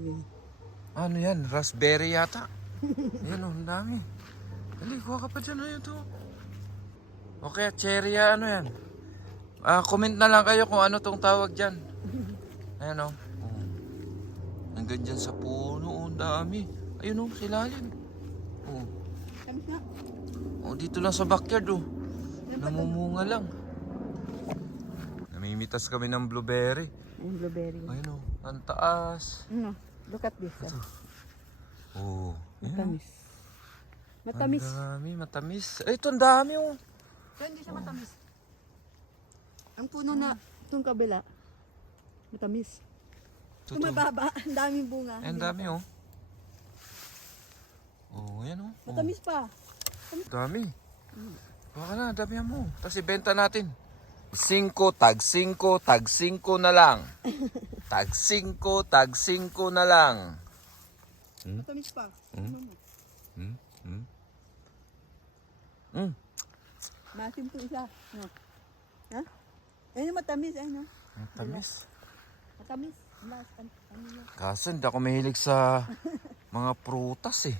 Sige. Ano yan? Raspberry yata. Ayan oh, ang dami. Dali, kuha ka pa dyan. Ano ito? Okay, cherry ano yan? Comment na lang kayo kung ano tong tawag dyan. Ayan oh. Hanggang dyan sa puno. Oh, ang dami. Ayun oh, silalim. Oh. Tamis na. Oh, dito lang sa backyard oh. Namumunga lang. Namimitas kami ng blueberry. Yung blueberry. Ayun oh, ang taas. Ano? Look at this. Ito. Oh, Matamis. Matamis. Ang dami, matamis. Ay, ito ang dami oh. Pero hindi siya matamis. Ang puno na itong kabila, matamis. Ito mababa, ang daming bunga. Ay, ang dami oh. Oh, yan oh. Matamis pa. Dami. Baka na, dami mo. Tapos ibenta natin. 5, tag 5, tag 5 na lang. Tag 5, tag 5 na lang. Matamis pa. Masim to isa. No. Ha? Ayun yung matamis. Ayun no? Matamis. Matamis. Last, ano yun? Kaso hindi ako mahilig sa mga prutas eh.